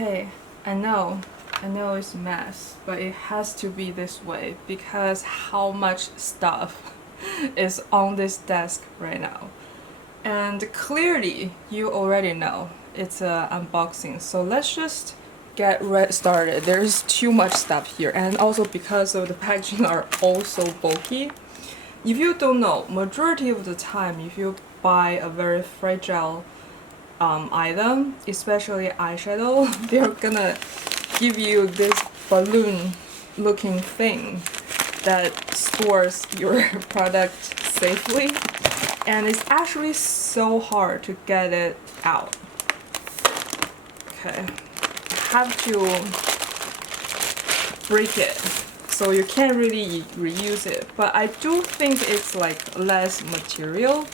Okay, I know it's a mess, but it has to be this way because how much stuff is on this desk right now. And clearly, you already know it's an unboxing, so let's just get started. There's too much stuff here, and also because of the packaging are also bulky. If you don't know, majority of the time, if you buy a very fragile item, especially eyeshadow, they're gonna give you this balloon looking thing that stores your product safely, and it's actually so hard to get it out. Okay, have to break it, so you can't really reuse it, but I do think it's like less material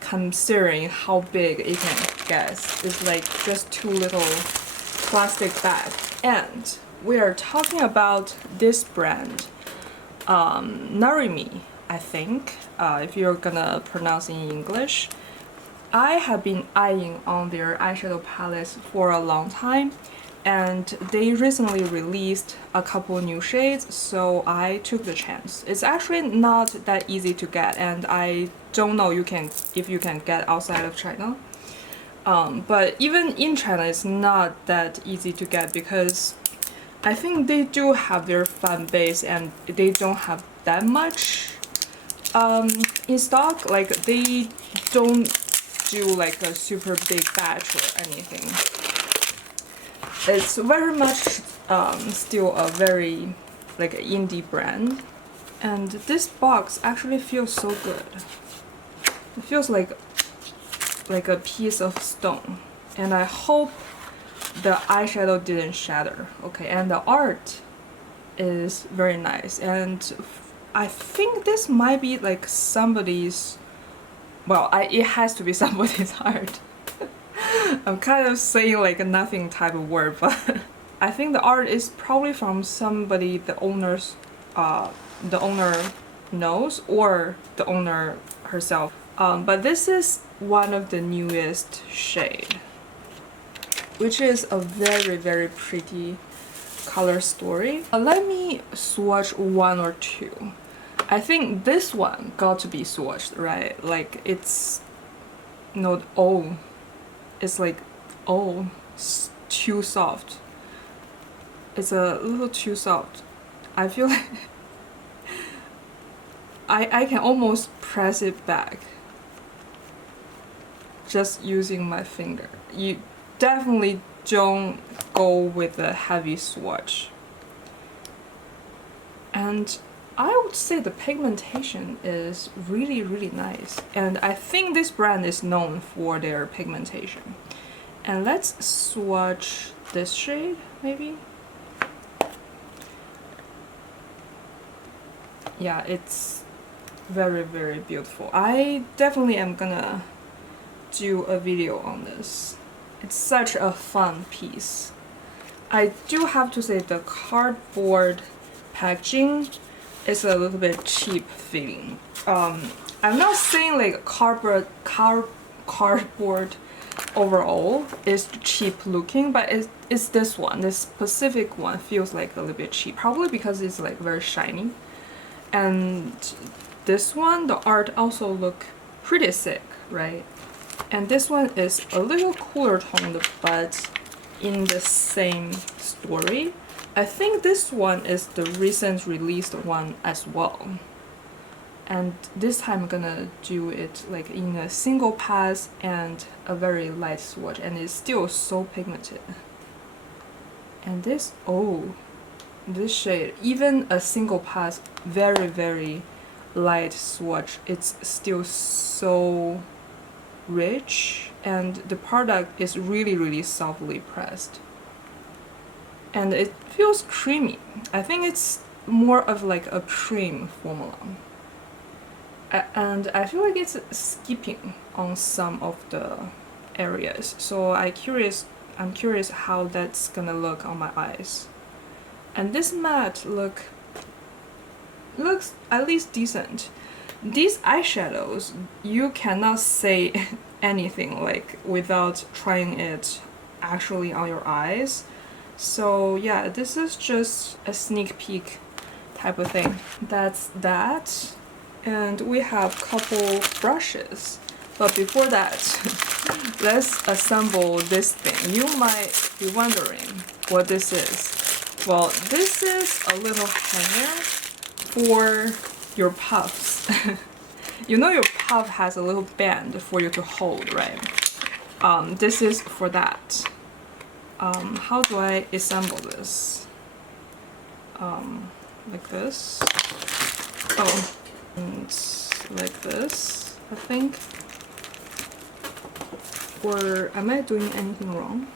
considering how big it can get. It's like just two little plastic bags. And we are talking about this brand, Narimi, I think, if you're gonna pronounce in English. I have been eyeing on their eyeshadow palettes for a long time, and they recently released a couple new shades, so I took the chance. It's actually not that easy to get, and I don't know if you can get outside of China. But even in China, it's not that easy to get because I think they do have their fan base and they don't have that much in stock. Like they don't do like a super big batch or anything. It's very much still a very like indie brand, and this box actually feels so good. It feels like a piece of stone, and I hope the eyeshadow didn't shatter. Okay, and the art is very nice, and I think this might be like somebody's, well, it has to be somebody's art. I'm kind of saying like a nothing type of word, but I think the art is probably from somebody the owner knows, or the owner herself. But this is one of the newest shade, which is a very, very pretty color story. Let me swatch one or two. I think this one got to be swatched, right? Like it's not all. It's like, oh, it's too soft. It's a little too soft. I feel like I can almost press it back just using my finger. You definitely don't go with a heavy swatch. And I would say the pigmentation is really, really nice. And I think this brand is known for their pigmentation. And let's swatch this shade, maybe. Yeah, it's very, very beautiful. I definitely am gonna do a video on this. It's such a fun piece. I do have to say the cardboard packaging is a little bit cheap feeling. I'm not saying like cardboard overall is cheap looking, but it's this one. This specific one feels like a little bit cheap, probably because it's like very shiny. And this one, the art also look pretty sick, right? And this one is a little cooler toned, but in the same story. I think this one is the recent released one as well. And this time I'm gonna do it like in a single pass and a very light swatch, and it's still so pigmented. And this, oh, this shade, even a single pass, very, very light swatch, it's still so rich, and the product is really, really softly pressed. And it feels creamy. I think it's more of like a cream formula. And I feel like it's skipping on some of the areas. So I'm curious how that's gonna look on my eyes. And this matte looks at least decent. These eyeshadows, you cannot say anything like without trying it actually on your eyes. So yeah, this is just a sneak peek type of thing. That's that. And we have couple brushes. But before that, let's assemble this thing. You might be wondering what this is. Well, this is a little hanger for your puffs. You know your puff has a little band for you to hold, right? This is for that. How do I assemble this? Like this. Oh, and like this, I think. Or am I doing anything wrong?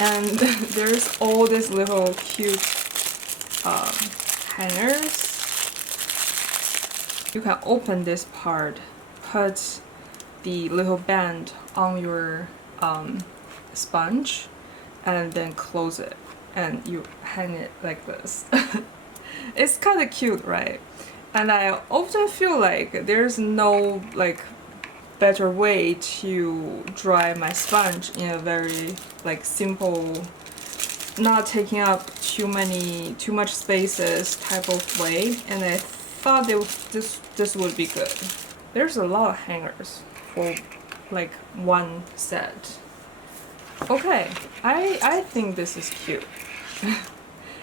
And there's all these little cute hangers. You can open this part, put the little band on your sponge, and then close it, and you hang it like this. It's kind of cute, right? And I often feel like there's no like better way to dry my sponge in a very like simple, not taking up too much spaces type of way. And I thought this would be good. There's a lot of hangers for like one set. Okay, I think this is cute.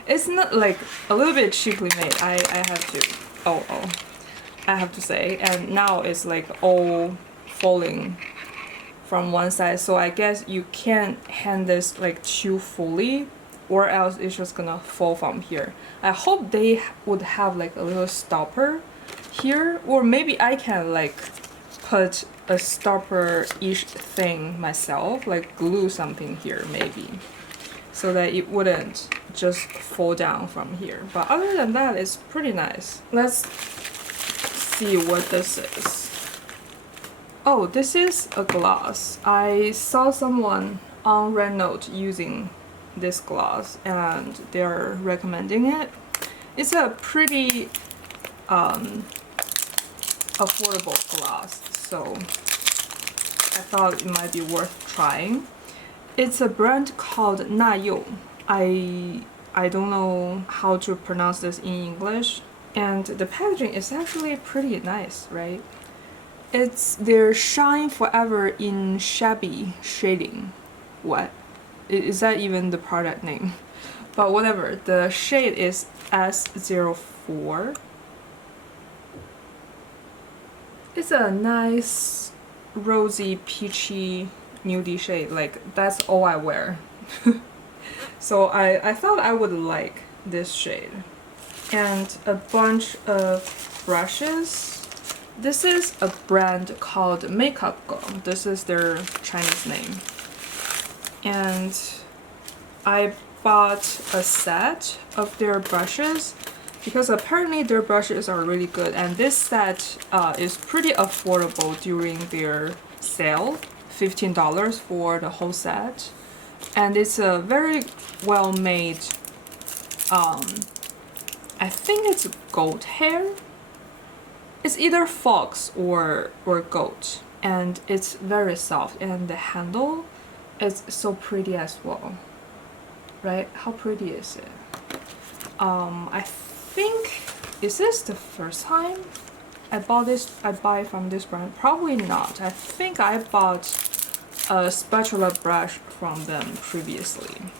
It's not like a little bit cheaply made. I have to say, and now it's like all falling from one side, so I guess you can't hang this like too fully, or else it's just gonna fall from here. I hope they would have like a little stopper here, or maybe I can like put a stopper-ish thing myself, like glue something here maybe, so that it wouldn't just fall down from here. But other than that, it's pretty nice. Let's see what this is. Oh, this is a gloss. I saw someone on Rednote using this gloss and they're recommending it. It's a pretty affordable gloss, so I thought it might be worth trying. It's a brand called Nayo. I don't know how to pronounce this in English, and the packaging is actually pretty nice, right? It's their Shine Forever in Shabby shading. What? Is that even the product name? But whatever, the shade is S04. It's a nice rosy peachy nudie shade, like that's all I wear. So I thought I would like this shade. And a bunch of brushes. This is a brand called Makeup Girl. This is their Chinese name. And I bought a set of their brushes because apparently their brushes are really good, and this set is pretty affordable during their sale, $15 for the whole set. And it's a very well made, I think it's goat hair. It's either fox or goat, and it's very soft, and the handle is so pretty as well, right? How pretty is it? I think, is this the first time I buy from this brand? Probably not. I think I bought a spatula brush from them previously.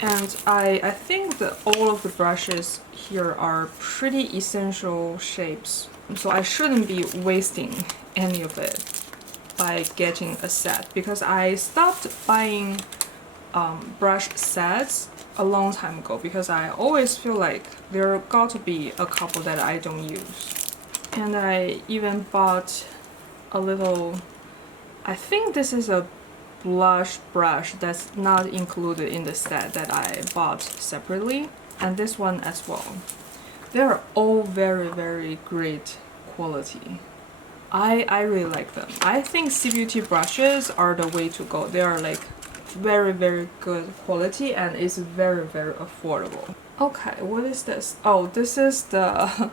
And I think that all of the brushes here are pretty essential shapes, so I shouldn't be wasting any of it by getting a set, because I stopped buying brush sets a long time ago because I always feel like there got to be a couple that I don't use. And I even bought a little, I think this is a blush brush that's not included in the set that I bought separately, and this one as well. They're all very, very great quality. I really like them. I think C Beauty brushes are the way to go. They are like very, very good quality, and it's very, very affordable. Okay, what is this? Oh, this is the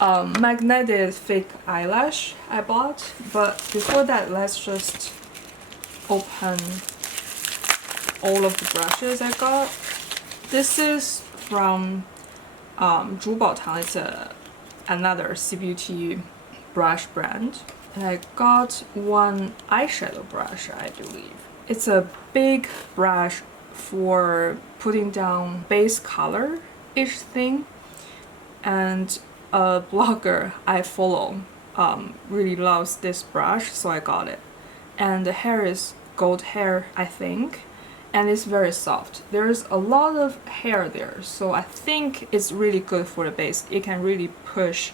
magnetic fake eyelash I bought. But before that, let's just open all of the brushes I got. This is from Zhubaotang. It's another C Beauty brush brand. And I got one eyeshadow brush, I believe. It's a big brush for putting down base color-ish thing. And a blogger I follow really loves this brush, so I got it. And the hair is gold hair, I think, and it's very soft. There's a lot of hair there, so I think it's really good for the base. It can really push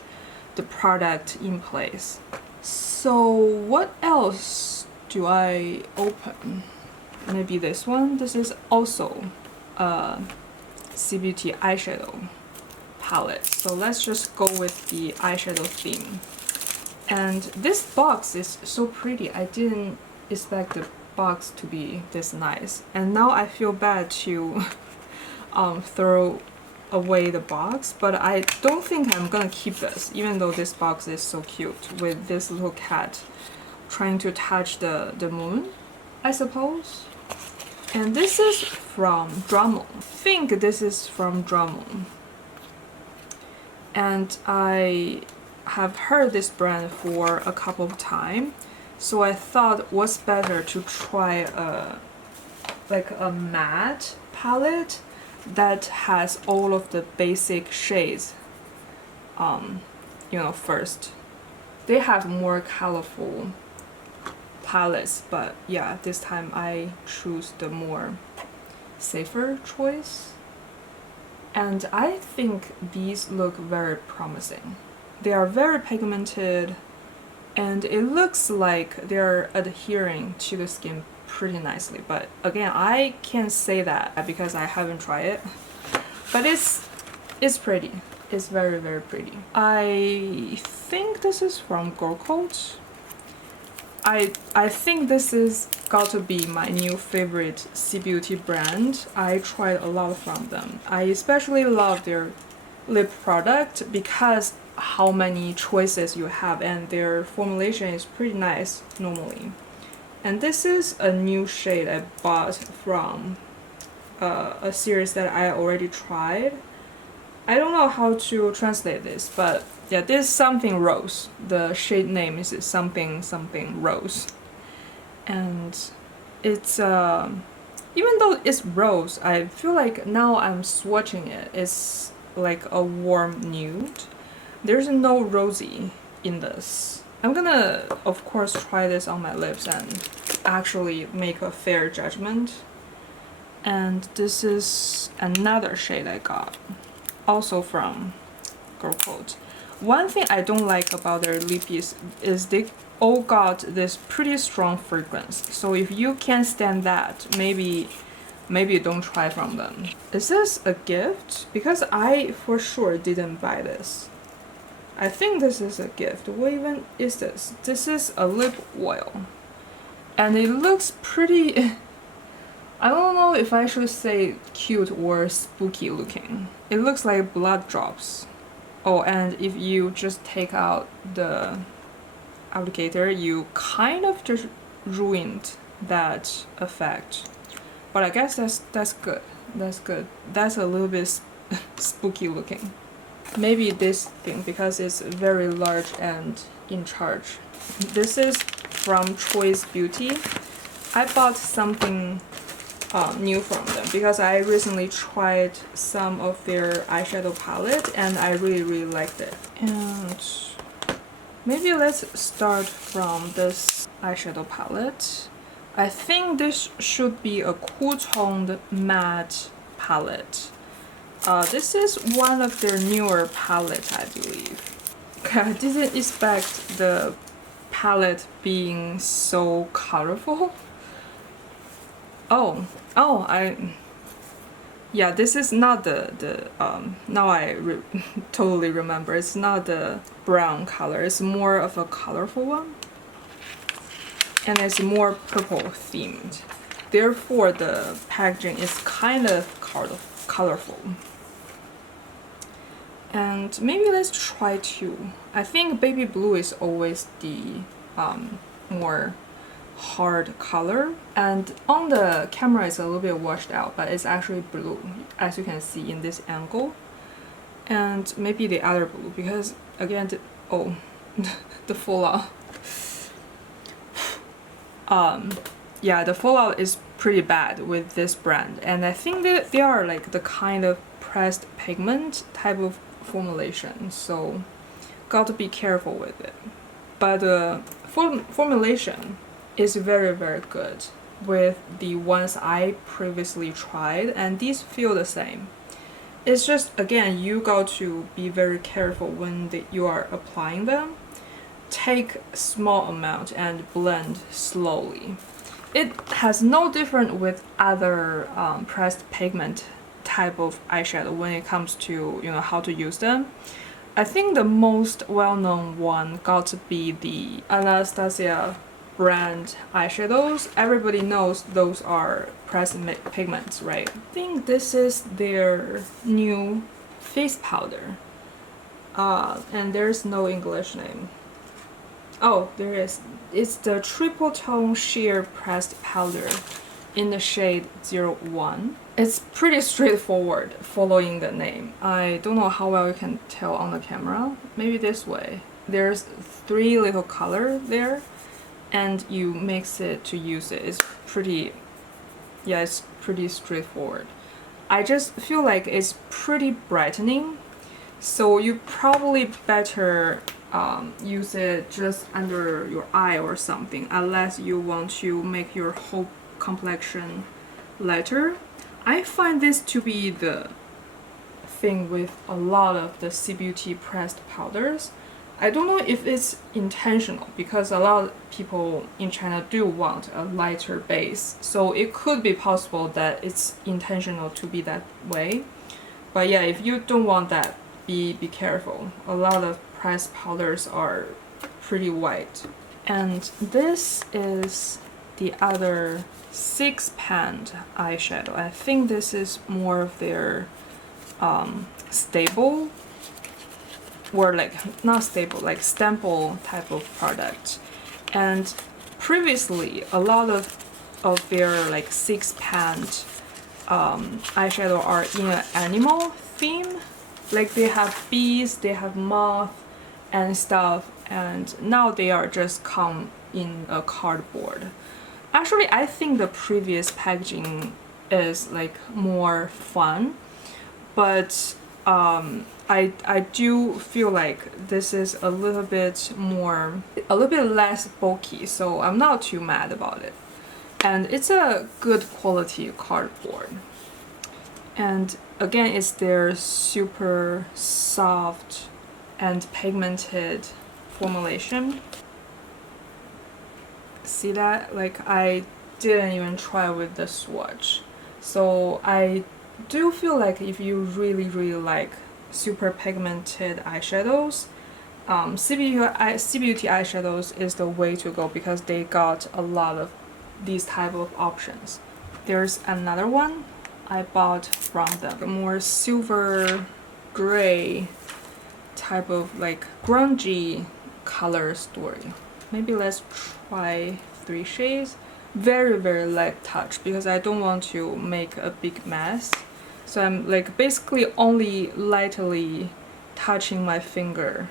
the product in place. So what else do I open? Maybe this one. This is also a C Beauty eyeshadow palette. So let's just go with the eyeshadow theme. And this box is so pretty. I didn't expect the box to be this nice. And now I feel bad to throw away the box, but I don't think I'm gonna keep this, even though this box is so cute with this little cat trying to touch the moon, I suppose. And this is from Dramo. I think this is from Dramo. And I have heard this brand for a couple of times, so I thought what's better to try like a matte palette that has all of the basic shades you know, first. They have more colorful palettes, but yeah, this time I choose the more safer choice. And I think these look very promising. They are very pigmented, and it looks like they're adhering to the skin pretty nicely. But again, I can't say that because I haven't tried it. But it's pretty. It's very, very pretty. I think this is from Girlcult. I think this is got to be my new favorite C Beauty brand. I tried a lot from them. I especially love their lip product because how many choices you have, and their formulation is pretty nice normally. And this is a new shade I bought from a series that I already tried. I don't know how to translate this, but yeah, this is something rose. The shade name is something something rose. And it's even though it's rose, I feel like now I'm swatching it, it's like a warm nude. There's no rosy in this. I'm gonna of course try this on my lips and actually make a fair judgment. And this is another shade I got, also from Girlcult. One thing I don't like about their lippies is they all got this pretty strong fragrance. So if you can't stand that, maybe don't try from them. Is this a gift? Because I for sure didn't buy this. I think this is a gift. What even is this? This is a lip oil. And it looks pretty... I don't know if I should say cute or spooky looking. It looks like blood drops. Oh, and if you just take out the applicator, you kind of just ruined that effect. But I guess that's good. That's good. That's a little bit spooky looking. Maybe this thing because it's very large and in charge. This is from Choiz Beauty. I bought something new from them because I recently tried some of their eyeshadow palette and I really liked it. And maybe let's start from this eyeshadow palette. I think this should be a cool toned matte palette. This is one of their newer palettes, I believe. I didn't expect the palette being so colorful. Yeah, this is not the now I totally remember. It's not the brown color. It's more of a colorful one, and it's more purple themed. Therefore, the packaging is kind of colorful. And maybe let's try two. I think baby blue is always the more hard color, and on the camera it's a little bit washed out, but it's actually blue, as you can see in this angle, and maybe the other blue, because again the fallout. Yeah, the fallout is pretty bad with this brand, and I think that they are like the kind of pressed pigment type of formulation, so got to be careful with it. But the formulation is very, very good with the ones I previously tried, and these feel the same. It's just, again, you got to be very careful when you are applying them. Take small amount and blend slowly. It has no different with other pressed pigment type of eyeshadow when it comes to, you know, how to use them. I think the most well-known one got to be the Anastasia brand eyeshadows. Everybody knows those are pressed pigments, right? I think this is their new face powder. And there's no English name. Oh, there is. It's the triple tone sheer pressed powder in the shade 01. It's pretty straightforward following the name. I don't know how well you can tell on the camera. Maybe this way. There's 3 little color there, and you mix it to use it. It's pretty, yeah, it's pretty straightforward. I just feel like it's pretty brightening, so you probably better use it just under your eye or something, unless you want to make your whole complexion lighter. I find this to be the thing with a lot of the C Beauty pressed powders. I don't know if it's intentional, because a lot of people in China do want a lighter base, so it could be possible that it's intentional to be that way. But yeah, if you don't want that, be careful. A lot of pressed powders are pretty white. And this is the other 6-pan eyeshadow. I think this is more of their stable, or like not stable, like sample type of product. And previously a lot of their like 6-pan eyeshadow are in an animal theme, like they have bees, they have moth and stuff, and now they are just come in a cardboard. Actually, I think the previous packaging is like more fun, but I do feel like this is a little bit less bulky, so I'm not too mad about it. And it's a good quality cardboard. And again, it's their super soft and pigmented formulation. See that? Like, I didn't even try with the swatch. So I do feel like if you really like super pigmented eyeshadows, C Beauty eyeshadows is the way to go, because they got a lot of these type of options. There's another one I bought from them, a more silver gray type of like grungy color story. Maybe let's try 3 shades. Very light touch, because I don't want to make a big mess. So I'm like basically only lightly touching my finger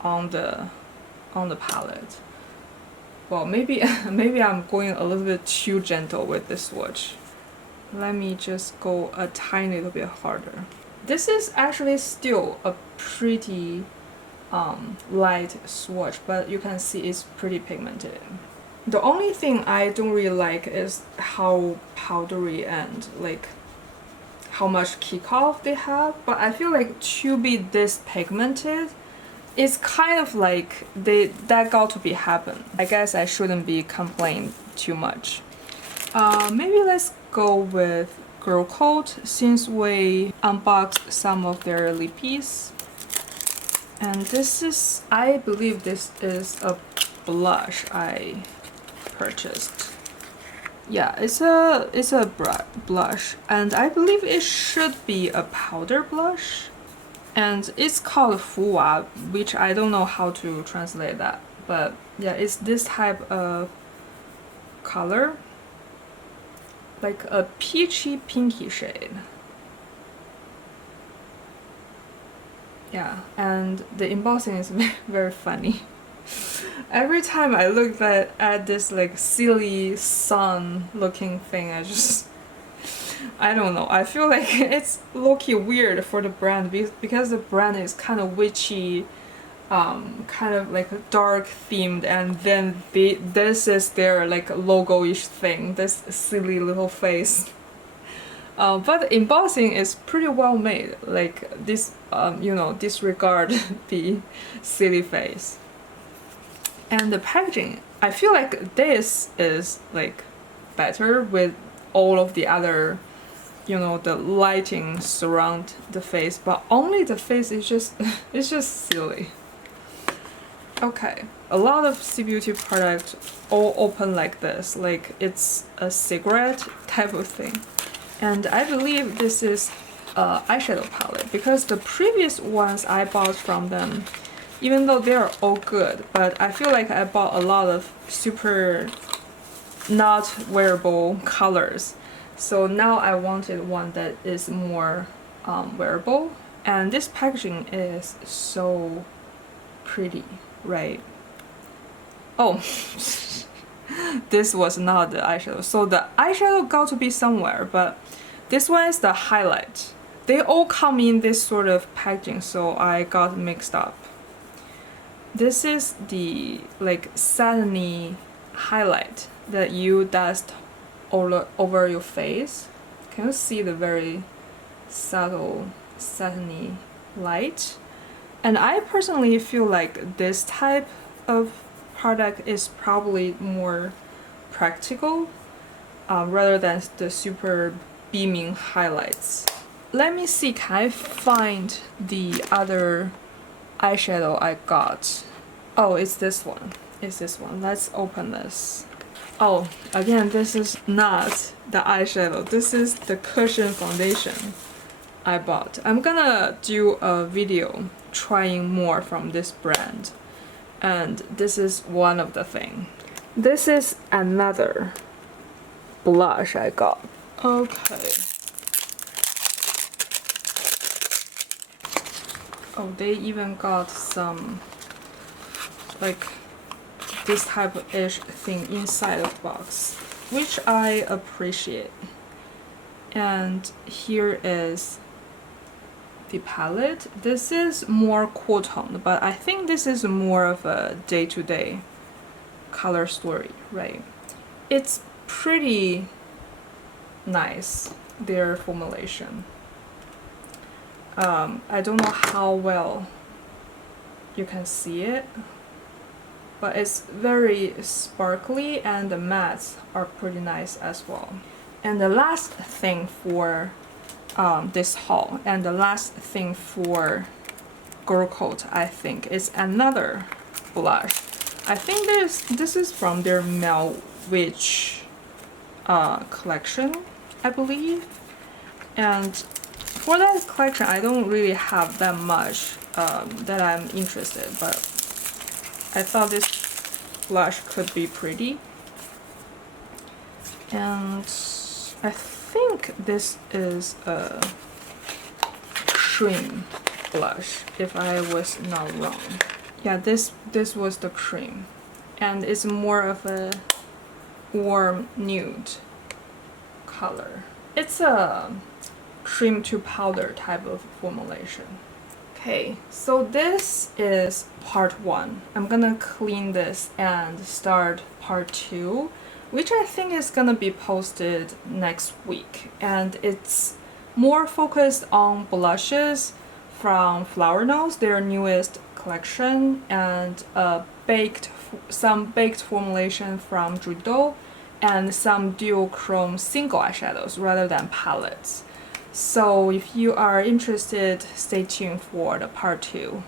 on the palette. Well, maybe I'm going a little bit too gentle with this swatch. Let me just go a tiny little bit harder. This is actually still a pretty light swatch, but you can see it's pretty pigmented. The only thing I don't really like is how powdery and like how much kickoff they have, but I feel like to be this pigmented, it's kind of like that got to be happen. I guess I shouldn't be complaining too much. Maybe let's go with Girlcult, since we unboxed some of their lippies. And this is, I believe this is a blush I purchased. Yeah, it's a blush, and I believe it should be a powder blush. And it's called foudations, which I don't know how to translate that. But yeah, it's this type of color, like a peachy pinky shade. Yeah, and the embossing is very funny. Every time I look at this like silly sun looking thing, I don't know, I feel like it's low-key weird for the brand because the brand is kind of witchy, kind of like dark themed, and then this is their like logo-ish thing, this silly little face. But the embossing is pretty well made, like this, you know, disregard the silly face. And the packaging, I feel like this is like better with all of the other, you know, the lighting surround the face, but only the face is just it's just silly. Okay, a lot of C Beauty products all open like this, like it's a cigarette type of thing. And I believe this is a eyeshadow palette because the previous ones I bought from them, even though they're all good, but I feel like I bought a lot of super not wearable colors. So now I wanted one that is more wearable, and this packaging is so pretty, right? Oh, this was not the eyeshadow. So the eyeshadow got to be somewhere, but this one is the highlight. They all come in this sort of packaging, so I got mixed up. This is the like satiny highlight that you dust all over your face. Can you see the very subtle satiny light? And I personally feel like this type of product is probably more practical rather than the super beaming highlights. Let me see, can I find the other eyeshadow I got? Oh, it's this one. It's this one. Let's open this. Oh, again, this is not the eyeshadow. This is the cushion foundation I bought. I'm gonna do a video trying more from this brand, and this is one of the things. This is another blush I got. Okay. Oh, they even got some like this type of ish thing inside of the box, which I appreciate. And here is the palette. This is more cool tone, but I think this is more of a day-to-day color story, right? It's pretty nice, their formulation. I don't know how well you can see it, but it's very sparkly and the mattes are pretty nice as well. And the last thing for this haul, and the last thing for Girlcult, I think, is another blush. I think this is from their Male Witch collection, I believe. And for that collection, I don't really have that much that I'm interested, but I thought this blush could be pretty. And I think this is a cream blush, if I was not wrong. Yeah, this was the cream, and it's more of a warm nude color. It's a cream to powder type of formulation. Okay, so this is part 1. I'm gonna clean this and start part 2, which I think is gonna be posted next week, and it's more focused on blushes from Flower Nose, their newest collection, and some baked formulation from Joocyee, and some duochrome single eyeshadows rather than palettes. So if you are interested, stay tuned for the part 2.